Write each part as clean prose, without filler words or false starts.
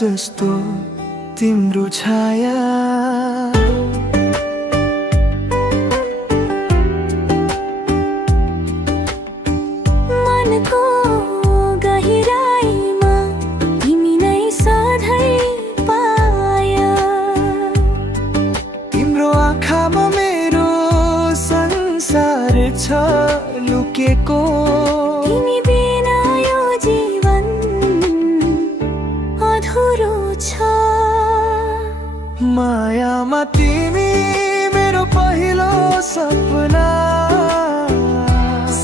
जस्तो तिम्रो छाया मनको गहिराईमा तिमी नै सधैँ पाया तिम्रो आँखामा मेरो संसार छ लुकेको तिमी बिना यो जीवन अधुरो छ मायामा तिमी मेरो पहिलो सपना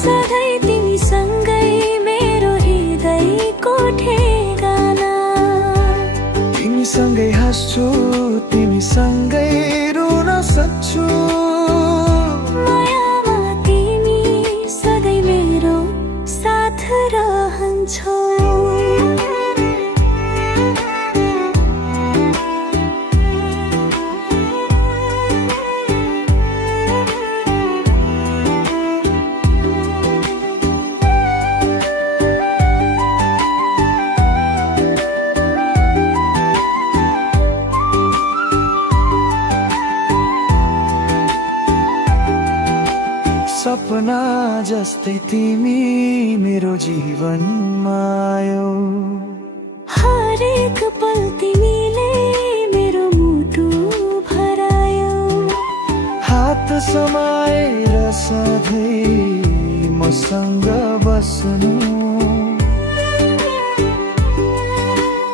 सधैँ तिमी सँगै मेरो हृदयको ठेगाना तिमी सँगै हाँस्छु तिमी सँगै रुन सक्छु मायामा तिमी सधैँ मेरो साथ रहन्छौ सपना जस्तै तिमी मेरो जीवनमा आयौ हरेक पल तिमीले मेरो मुटु भरायौ हात समाएर सधैँ मसँग बस्नु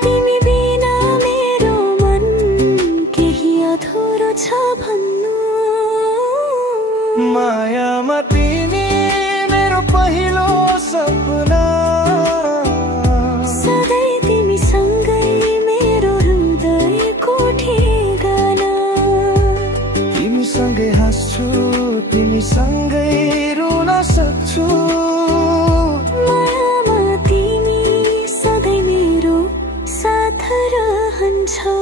तिमी बिना मेरो मन केही अधुरो छ भन्नु मायामा तिमी मेरो पहिलो सपना सधैँ तिमी सँगै मेरो हृदयको ठेगाना तिमी सँगै हाँस्छु तिमी सँगै रुन सक्छु मायामा तिमी सधैँ मेरो साथ रहन्छौ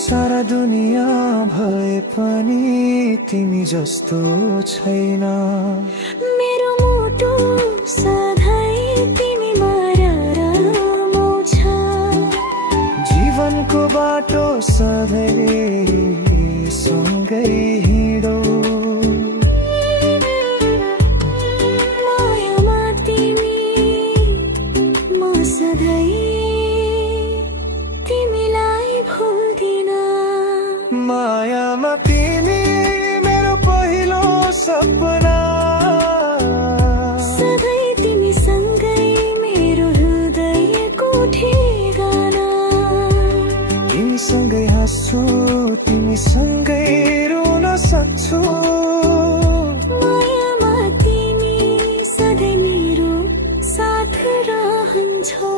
सारा दुनिया भए पनि तिमी जस्तो छैन मेरो मुटु सधैँ तिमीमा रमाउँछ जीवनको बाटो सधैँ सँगै हिँडौ मायामा तिमी म सधैँ तिमीलाई भुल्दिन मायामा तिमी मेरो पहिलो सपना सधैँ तिमी सँगै मेरो हृदयको ठेगाना तिमी सँगै हाँस्छु तिमी सँगै रुन सक्छु मायामा तिमी सधैँ मेरो साथ रहन्छौ